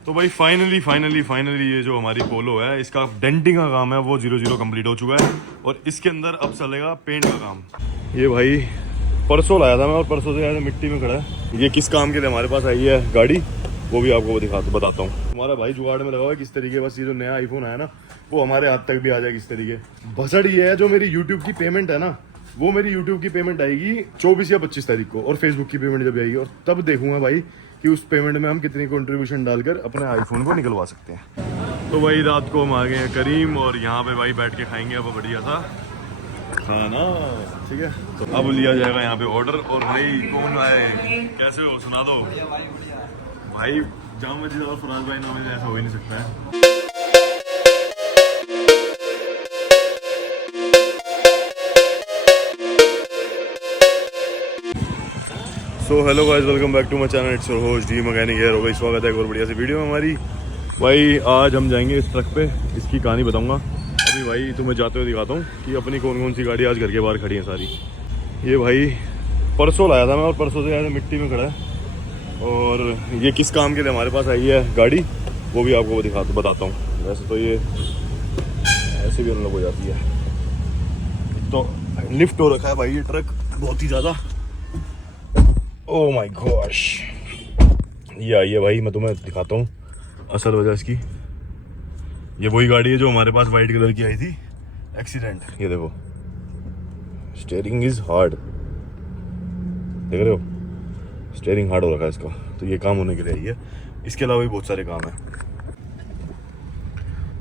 तो भाई फाइनली ये जो हमारी पोलो है इसका डेंटिंग का काम है वो 00 कंप्लीट हो चुका है और इसके अंदर अब चलेगा पेंट का काम। ये भाई परसों लाया था मैं और परसों से यार मिट्टी में खड़ा है। ये किस काम के लिए हमारे पास आई है गाड़ी वो भी आपको बताता हूँ। हमारा भाई जुगाड़ में लगा हुआ है किस तरीके, बस ये जो नया आईफोन आया ना वो हमारे हाथ तक भी आ जाए किस तरीके। भसड़ ये है जो मेरी यूट्यूब की पेमेंट है ना, वो मेरी यूट्यूब की पेमेंट आएगी 24 या 25 तारीख को और फेसबुक की पेमेंट जब आएगी और तब देखूंगा भाई कि उस पेमेंट में हम कितनी कंट्रीब्यूशन डालकर अपने आईफोन को निकलवा सकते हैं। तो भाई रात को हम आ गए हैं करीम और यहाँ पे भाई बैठ के खाएंगे अब बढ़िया सा खाना, ठीक है। तो अब लिया जाएगा यहाँ पे ऑर्डर। और भाई कौन आए, कैसे हो, सुना दो भाई। जामा मस्जिद और फराज भाई नाम ऐसा हो ही नहीं सकता है। So hello guys, welcome back to my channel. It's your host D mechanic here. हो भाई स्वागत है एक और बढ़िया सी वीडियो में हमारी। भाई आज हम जाएंगे इस ट्रक पे, इसकी कहानी बताऊंगा अभी। भाई तुम्हें जाते हुए दिखाता हूँ कि अपनी कौन कौन सी गाड़ी आज घर के बाहर खड़ी है सारी। ये भाई परसों लाया था मैं और परसों से यार मिट्टी में खड़ा है। और ये किस काम के लिए हमारे पास आई है गाड़ी वो भी आपको बताता हूँ। वैसे तो ये ऐसे भी अनलॉक हो जाती है, तो लिफ्ट हो रखा है भाई ये ट्रक बहुत ही ज़्यादा। ओह माय गॉश, ये आई है भाई, मैं तुम्हें दिखाता हूँ असल वजह इसकी। ये वही गाड़ी है जो हमारे पास वाइट कलर की आई थी एक्सीडेंट। ये देखो स्टीयरिंग इज हार्ड, देख रहे हो स्टीयरिंग हार्ड हो रखा है इसका। तो ये काम होने के लिए आई है, इसके अलावा भी बहुत सारे काम हैं।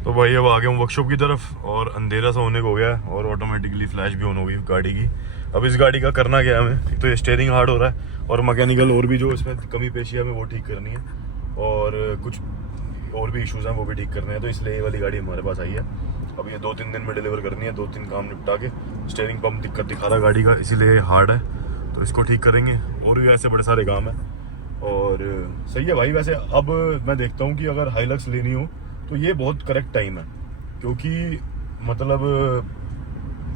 तो भाई अब आ गया हूँ वर्कशॉप की तरफ और अंधेरा सा होने को हो गया है और ऑटोमेटिकली फ्लैश भी ऑन हो गई गाड़ी की। अब इस गाड़ी का करना क्या है हमें, एक तो ये स्टीयरिंग हार्ड हो रहा है और मैकेनिकल और भी जो इसमें कमी पेशी है हमें वो ठीक करनी है और कुछ और भी इश्यूज हैं वो भी ठीक करने हैं। तो इसलिए ये वाली गाड़ी हमारे पास आई है। अब ये 2-3 दिन में डिलीवर करनी है, 2-3 काम निपटा के। स्टीयरिंग पंप दिक्कत दिखा रहा है गाड़ी का, इसीलिए हार्ड है, तो इसको ठीक करेंगे। और भी ऐसे बड़े सारे काम हैं और सही है भाई। वैसे अब मैं देखता हूँ कि अगर हाइलक्स लेनी हो तो ये बहुत करेक्ट टाइम है, क्योंकि मतलब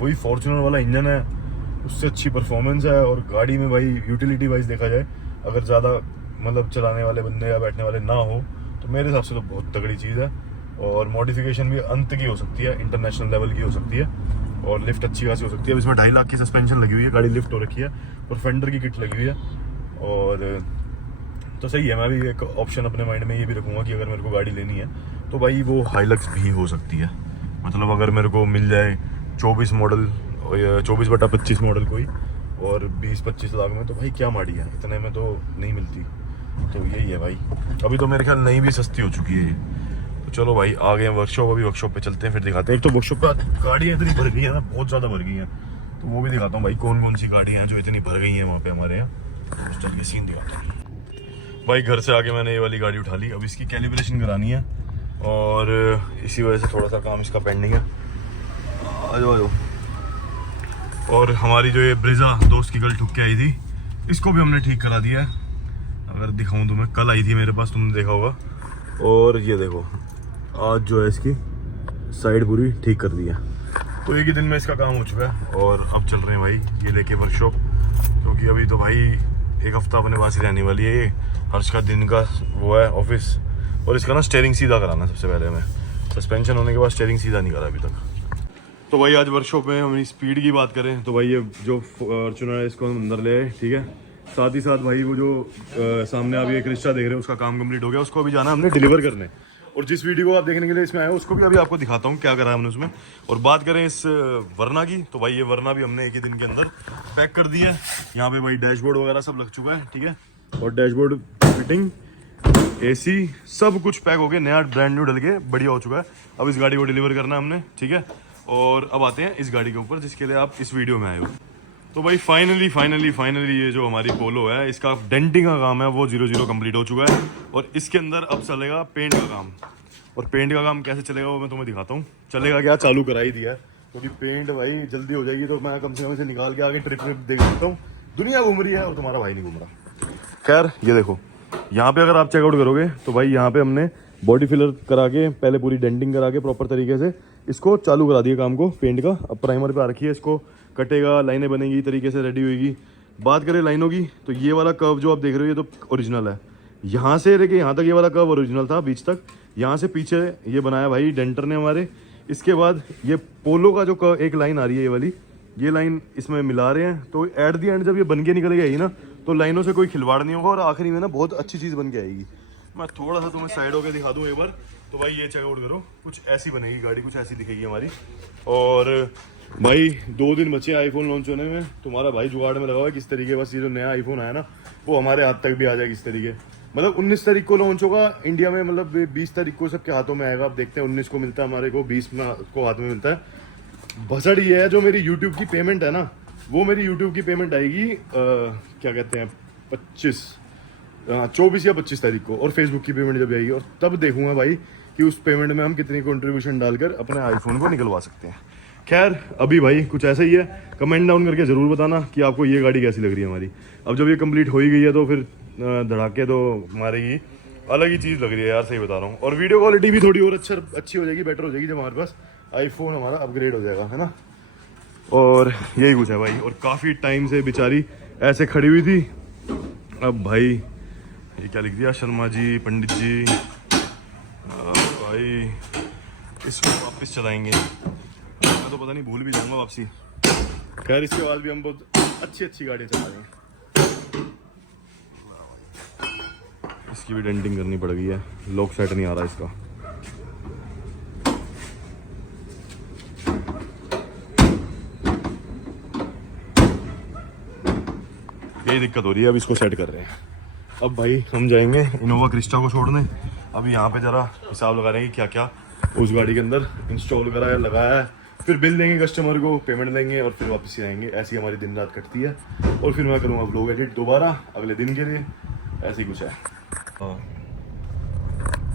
वही फॉर्च्यूनर वाला इंजन है, उससे अच्छी परफॉर्मेंस है और गाड़ी में भाई यूटिलिटी वाइज देखा जाए अगर ज़्यादा मतलब चलाने वाले बंदे या बैठने वाले ना हो तो मेरे हिसाब से तो बहुत तगड़ी चीज़ है। और मॉडिफिकेशन भी अंत की हो सकती है, इंटरनेशनल लेवल की हो सकती है और लिफ्ट अच्छी खासी हो सकती है। अब इसमें 2.5 लाख की सस्पेंशन लगी हुई है, गाड़ी लिफ्ट हो रखी है और फेंडर की किट लगी हुई है। और तो सही है, मैं भी एक ऑप्शन अपने माइंड में ये भी रखूँगा कि अगर मेरे को गाड़ी लेनी है तो भाई वो हाइलक्स भी हो सकती है। मतलब अगर मेरे को मिल जाए 24 मॉडल, 24/25 मॉडल कोई और 20-25 लाख में, तो भाई क्या माड़ी है, इतने में तो नहीं मिलती। तो यही है भाई। अभी तो मेरे ख्याल नई भी सस्ती हो चुकी है ये। तो चलो भाई आ गए हैं वर्कशॉप, अभी वर्कशॉप पे चलते हैं फिर दिखाते हैं। एक तो वर्कशॉप पे गाड़ियाँ इतनी भर गई है ना, बहुत ज़्यादा भर गई हैं, तो वो भी दिखाता हूँ भाई कौन कौन सी गाड़ियाँ हैं जो इतनी भर गई हैं वहाँ पे हमारे यहाँ। तो चल के सीन दिखाता हूँ भाई। घर से आके मैंने ये वाली गाड़ी उठा ली, अब इसकी कैलिब्रेशन करानी है और इसी वजह से थोड़ा सा काम इसका पेंडिंग है। आ जाओ। और हमारी जो ये ब्रिजा दोस्त की कल ठुक के आई थी, इसको भी हमने ठीक करा दिया है। अगर दिखाऊं तुम्हें, कल आई थी मेरे पास, तुमने देखा होगा। और ये देखो आज जो है इसकी साइड पूरी ठीक कर दी है। तो एक ही दिन में इसका काम हो चुका है और अब चल रहे हैं भाई ये लेके वर्कशॉप, क्योंकि अभी तो भाई एक हफ्ता अपने पास ही रहने वाली है। ये हर्ष का दिन का वो है ऑफिस, और इसका ना स्टीयरिंग सीधा कराना सबसे पहले हमें। सस्पेंशन होने के बाद स्टीयरिंग सीधा नहीं करा अभी तक। तो भाई आज वर्कशॉप में हम स्पीड की बात करें तो भाई ये जो फॉर्च्यूनर है इसको हम अंदर ले आए, ठीक है। साथ ही साथ भाई वो जो सामने आप ये क्रिस्टा देख रहे हो उसका काम कंप्लीट हो गया, उसको अभी जाना हमने डिलीवर करने। और जिस वीडियो को आप देखने के लिए इसमें आए हो उसको भी अभी आपको दिखाता हूँ क्या करा है हमने उसमें। और बात करें इस वरना की, तो भाई ये वरना भी हमने एक ही दिन के अंदर पैक कर दिया है। यहाँ पे भाई डैशबोर्ड वगैरह सब लग चुका है, ठीक है। और डैशबोर्ड फिटिंग, AC सब कुछ पैक हो गया, नया ब्रांड न्यू डल के बढ़िया हो चुका है। अब इस गाड़ी को डिलीवर करना है हमने, ठीक है। और अब आते हैं इस गाड़ी के ऊपर जिसके लिए आप इस वीडियो में आए हो। तो भाई फाइनली ये जो हमारी पोलो है इसका डेंटिंग का काम है वो 00 कंप्लीट हो चुका है और इसके अंदर अब चलेगा पेंट का काम। और पेंट का काम कैसे चलेगा वो मैं तुम्हें दिखाता हूँ। चलेगा क्या, चालू करा ही दिया है, क्योंकि पेंट भाई जल्दी हो जाएगी तो मैं कम से कम इसे निकाल के आगे ट्रिप देख सकता हूँ। दुनिया घूम रही है और तुम्हारा भाई नहीं घूम रहा। खैर ये देखो यहाँ पे अगर आप चेकआउट करोगे तो भाई यहाँ पे हमने बॉडी फिलर करा के पहले पूरी डेंटिंग करा के प्रॉपर तरीके से इसको चालू करा दिया काम को पेंट का। अब प्राइमर पे आ रखी है, इसको कटेगा, लाइनें बनेगी तरीके से रेडी होगी। बात करें लाइनों की तो ये वाला कर्व जो आप देख रहे हो ये तो ओरिजिनल है, यहाँ से लेके यहाँ तक ये वाला कर्व ओरिजिनल था बीच तक, यहाँ से पीछे ये बनाया भाई डेंटर ने हमारे। इसके बाद ये पोलो का जो एक लाइन आ रही है ये वाली, ये लाइन इसमें मिला रहे हैं। तो एट दी एंड जब ये बन के निकल गई ना तो लाइनों से कोई खिलवाड़ नहीं होगा और आखिरी में ना बहुत अच्छी चीज़ बन के आएगी। मैं थोड़ा सा तुम्हें साइड होकर दिखा दूँ एक बार। तो भाई ये चेकआउट करो, कुछ ऐसी बनेगी गाड़ी, कुछ ऐसी दिखेगी हमारी। और भाई 2 दिन बचे आईफोन लॉन्च होने में, तुम्हारा भाई जुगाड़ में लगा हुआ है किस तरीके। बस ये जो नया आईफोन आया ना वो हमारे हाथ तक भी आ जाए किस तरीके। मतलब 19 तारीख को लॉन्च होगा इंडिया में, मतलब 20 तारीख को सबके हाथों में आएगा। आप देखते हैं 19 को मिलता है हमारे को, 20 को हाथ में मिलता है। भसड़ ये है जो मेरी यूट्यूब की पेमेंट है ना, वो मेरी यूट्यूब की पेमेंट आएगी क्या कहते हैं 24 या 25 तारीख को। और फेसबुक की पेमेंट जब आएगी और तब देखूंगा भाई कि उस पेमेंट में हम कितनी कंट्रीब्यूशन डालकर अपने आईफोन को निकलवा सकते हैं। खैर अभी भाई कुछ ऐसा ही है। कमेंट डाउन करके ज़रूर बताना कि आपको ये गाड़ी कैसी लग रही है हमारी। अब जब ये कंप्लीट हो ही गई है तो फिर धड़ाके तो मारेगी, अलग ही चीज़ लग रही है यार, सही बता रहा हूँ। और वीडियो क्वालिटी भी थोड़ी और अच्छी हो जाएगी, बेटर हो जाएगी जब हमारे पास आईफोन हमारा अपग्रेड हो जाएगा, है ना। और यही कुछ है भाई। और काफ़ी टाइम से बेचारी ऐसे खड़ी हुई थी। अब भाई ये क्या लिख दिया, शर्मा जी, पंडित जी। भाई इसको वापस चलाएंगे, मैं तो पता नहीं भूल भी जाऊंगा वापसी। खैर इसके बाद भी हम बहुत अच्छी गाड़ी चला रहे हैं। इसकी भी डेंटिंग करनी पड़ गई है, लॉक सेट नहीं आ रहा इसका। यही दिक्कत हो रही है, अब इसको सेट कर रहे हैं। अब भाई हम जाएंगे इनोवा क्रिस्टा को छोड़ने। अभी यहाँ पे जरा हिसाब लगा रहे हैं कि क्या क्या उस गाड़ी के अंदर इंस्टॉल कराया लगाया है, फिर बिल देंगे कस्टमर को, पेमेंट देंगे और फिर वापस ही आएंगे। ऐसी हमारी दिन रात कटती है। और फिर मैं करूँगा व्लॉग एडिट दोबारा अगले दिन के लिए, ऐसे ही कुछ है। हाँ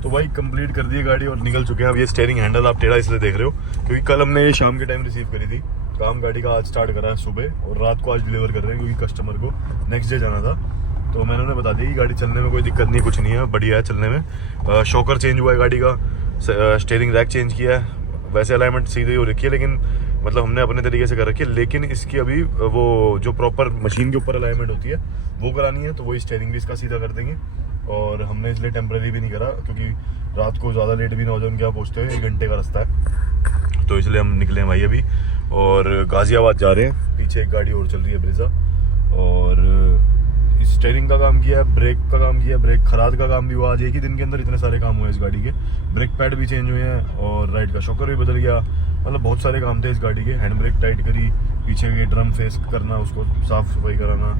तो भाई कंप्लीट कर दी गाड़ी और निकल चुके हैं। अब ये स्टीयरिंग हैंडल आप टेढ़ा इसलिए देख रहे हो क्योंकि कल हमने ये शाम के टाइम रिसीव करी थी। काम गाड़ी का आज स्टार्ट करा है सुबह और रात को आज डिलीवर कर रहे हैं क्योंकि कस्टमर को नेक्स्ट डे जाना था। तो मैंने उन्हें बता दिया कि गाड़ी चलने में कोई दिक्कत नहीं, कुछ नहीं है, बढ़िया है चलने में। शॉकर चेंज हुआ है गाड़ी का, स्टीयरिंग रैक चेंज किया है। वैसे अलाइनमेंट सीधी हो रखी है लेकिन मतलब हमने अपने तरीके से कर रखी है। लेकिन इसकी अभी वो जो प्रॉपर मशीन के ऊपर अलाइनमेंट होती है वो करानी है, तो वही स्टीयरिंग भी इसका सीधा कर देंगे। और हमने इसलिए टेम्प्रेरी भी नहीं करा क्योंकि रात को ज़्यादा लेट भी ना हो जाए उनके यहाँ पहुँचते हुए, 1 घंटे का रास्ता है। तो इसलिए हम निकले हैं भाई अभी और गाज़ियाबाद जा रहे हैं। पीछे एक गाड़ी और चल रही है ब्रेजा। और स्टीयरिंग का काम किया है, ब्रेक का काम किया है, ब्रेक खराद का काम भी हुआ। आज एक ही दिन के अंदर इतने सारे काम हुए इस गाड़ी के। ब्रेक पैड भी चेंज हुए हैं और राइट का शॉकर भी बदल गया। मतलब बहुत सारे काम थे इस गाड़ी के। हैंड ब्रेक टाइट करी, पीछे के ड्रम फेस करना, उसको साफ़ सफाई कराना,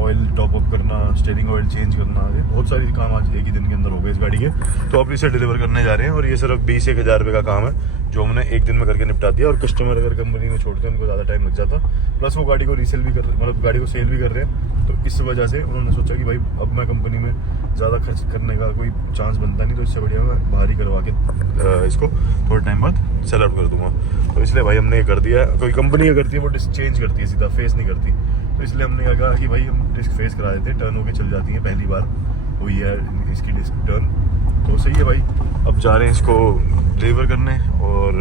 ऑयल टॉप अप करना, स्टीयरिंग ऑयल चेंज करना, ये बहुत सारी काम आज एक ही दिन के अंदर हो गए इस गाड़ी के। तो अब इसे डिलीवर करने जा रहे हैं और ये सिर्फ 20-1 हज़ार रुपये का काम है जो हमने एक दिन में करके निपटा दिया। और कस्टमर अगर कंपनी में छोड़ते हैं उनको ज़्यादा टाइम लग जाता, प्लस वो गाड़ी को रीसेल भी कर रहे, मतलब गाड़ी को सेल भी कर रहे हैं। तो इस वजह से उन्होंने सोचा कि भाई अब मैं कंपनी में ज़्यादा खर्च करने का कोई चांस बनता नहीं, तो इससे बढ़िया मैं बाहर ही करवा के इसको थोड़े टाइम बाद सेल आउट कर दूंगा। तो इसलिए भाई हमने ये कर दिया है। कोई कंपनी ये करती है वो डिस्क चेंज करती है, सीधा फेस नहीं करती। तो इसलिए हमने क्या कहा कि भाई हम डिस्क फेस करा देते हैं, टर्न होके चल जाती है। पहली बार हुई है इसकी डिस्क टर्न, तो सही है भाई। अब जा रहे हैं इसको डिलीवर करने और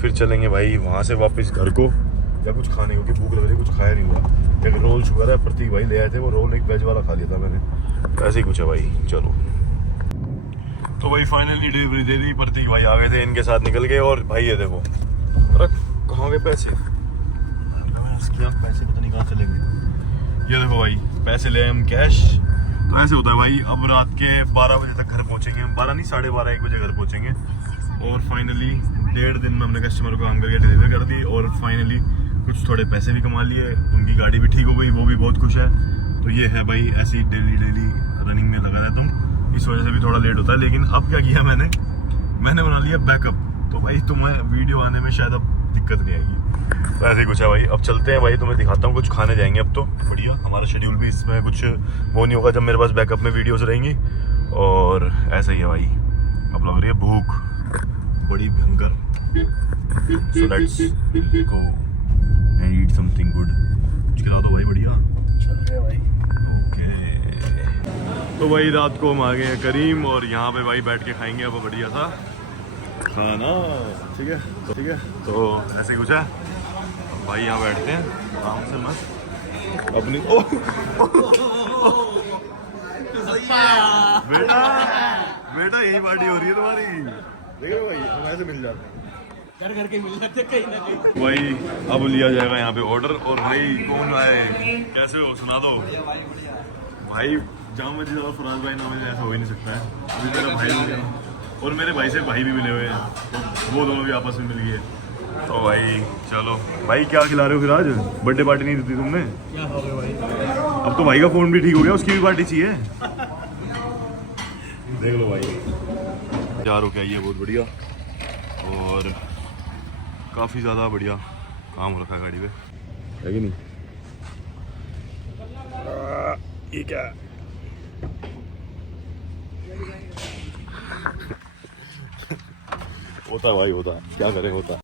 फिर चलेंगे भाई वहाँ से वापस घर को या कुछ खाने, क्योंकि भूख लग रही है, कुछ खाया नहीं हुआ। एक रोल शुगर है, प्रतीक भाई ले आए थे, वो रोल एक वेज वाला खा लिया था मैंने। ऐसे ही कुछ है भाई। चलो तो भाई फाइनली डिलीवरी दे दी, प्रतीक भाई आ गए थे, इनके साथ निकल गए। और भाई ये देखो, अरे कहाँ गए पैसे, पैसे पता नहीं कहाँ चले गए। ये देखो भाई पैसे ले हम कैश। तो ऐसे होता है भाई। अब रात के 12 बजे तक घर पहुंचेंगे हम, 12 नहीं 12:30 1 बजे घर पहुंचेंगे। और फाइनली 1.5 दिन में हमने कस्टमर को काम करके डिलीवर कर दी और फाइनली कुछ थोड़े पैसे भी कमा लिए। उनकी गाड़ी भी ठीक हो गई, वो भी बहुत खुश है। तो ये है भाई, ऐसी डेली रनिंग में लगा रहता हूँ, इस वजह से भी थोड़ा लेट होता है। लेकिन अब क्या किया मैंने बना लिया बैकअप, तो भाई तुम्हें वीडियो आने में शायद अब दिक्कत नहीं आएगी। तो ऐसे ही कुछ है भाई। अब चलते हैं भाई, तुम्हें दिखाता हूँ, कुछ खाने जाएंगे अब तो बढ़िया। हमारा शेड्यूल भी इसमें कुछ वो नहीं होगा जब मेरे पास बैकअप में वीडियोस रहेंगी। और ऐसा ही है भाई, अब लग रही है भूख बड़ी भयंकर। So let's go and eat something good. कुछ खिला दो भाई, बढ़िया चल रहे हैं भाई। ओके तो भाई रात को हम आ गए हैं करीम और यहाँ पे भाई बैठ के खाएंगे अब बढ़िया सा खाना। ठीक है तो ऐसे कुछ है भाई। यहाँ बैठते हैं आराम से मस्त अपनी बेटा बेटा यही पार्टी हो रही है तुम्हारी। देख रहे हो भाई, हम ऐसे मिल जाते हैं घर घर के मिल जाते कहीं ना कहीं। भाई। अब लिया जाएगा यहाँ पे ऑर्डर। और भाई कौन आए, कैसे हो, सुना दो भाई। जहाँ मर्जी जाओ फराज भाई ना मिले ऐसा हो ही नहीं सकता है। अभी मेरा भाई हो गया और मेरे भाई से भाई भी मिले हुए हैं, तो वो दोनों भी आपस में मिल गए। तो भाई चलो भाई, क्या खिला रहे हो फिर आज? बर्थडे पार्टी नहीं दी तुमने? क्या हो गया भाई? अब तो भाई का फोन भी ठीक हो गया, उसकी भी पार्टी चाहिए। देख लो भाई, तैयार हो के आई है बहुत बढ़िया और काफ़ी ज़्यादा बढ़िया काम हो रखा है गाड़ी पे, है कि नहीं? ये क्या होता है भाई, होता है, क्या करें, होता है।